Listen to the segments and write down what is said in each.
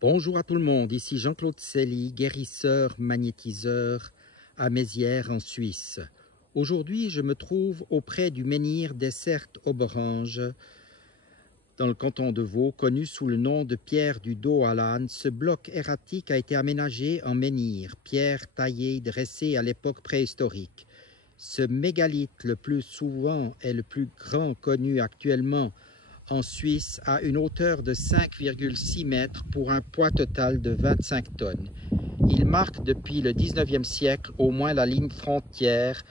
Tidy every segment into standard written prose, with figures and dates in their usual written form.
Bonjour à tout le monde, ici Jean-Claude Cely, guérisseur, magnétiseur à Mézières en Suisse. Aujourd'hui, je me trouve auprès du menhir d'Essert-Oberange, dans le canton de Vaud, connu sous le nom de pierre du Dos à l'âne. Ce bloc erratique a été aménagé en menhir, pierre taillée dressée à l'époque préhistorique. Ce mégalithe, le plus souvent et le plus grand connu actuellement en Suisse, a une hauteur de 5,6 mètres pour un poids total de 25 tonnes. Il marque depuis le 19e siècle au moins la ligne frontière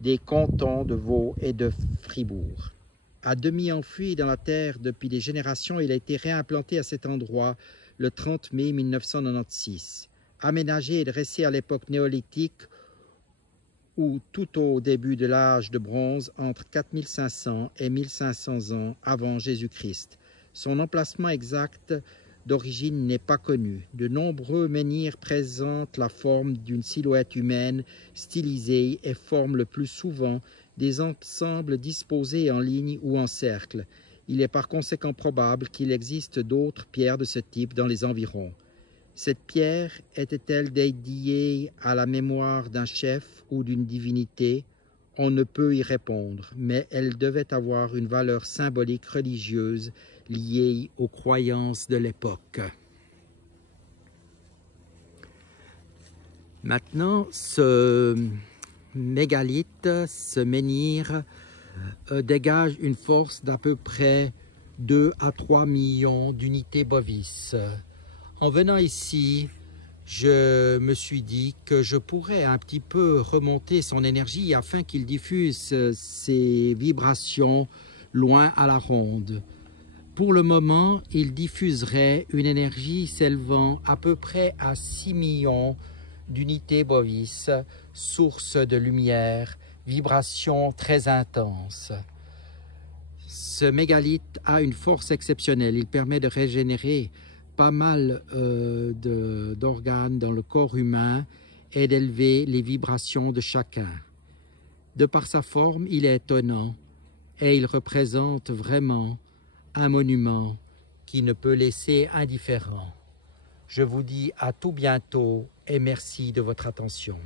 des cantons de Vaud et de Fribourg. À demi enfoui dans la terre depuis des générations, il a été réimplanté à cet endroit le 30 mai 1996. Aménagé et dressé à l'époque néolithique ou tout au début de l'âge de bronze, entre 4500 et 1500 ans avant Jésus-Christ. Son emplacement exact d'origine n'est pas connu. De nombreux menhirs présentent la forme d'une silhouette humaine stylisée et forment le plus souvent des ensembles disposés en ligne ou en cercle. Il est par conséquent probable qu'il existe d'autres pierres de ce type dans les environs. Cette pierre était-elle dédiée à la mémoire d'un chef ou d'une divinité? On ne peut y répondre, mais elle devait avoir une valeur symbolique religieuse liée aux croyances de l'époque. Maintenant, ce mégalithe, ce menhir, dégage une force d'à peu près 2 à 3 millions d'unités bovis. En venant ici, je me suis dit que je pourrais un petit peu remonter son énergie afin qu'il diffuse ses vibrations loin à la ronde. Pour le moment, il diffuserait une énergie s'élevant à peu près à 6 millions d'unités bovis, source de lumière, vibration très intense. Ce mégalithe a une force exceptionnelle. Il permet de régénérer pas mal d'organes dans le corps humain et d'élever les vibrations de chacun. De par sa forme, il est étonnant et il représente vraiment un monument qui ne peut laisser indifférent. Je vous dis à tout bientôt et merci de votre attention.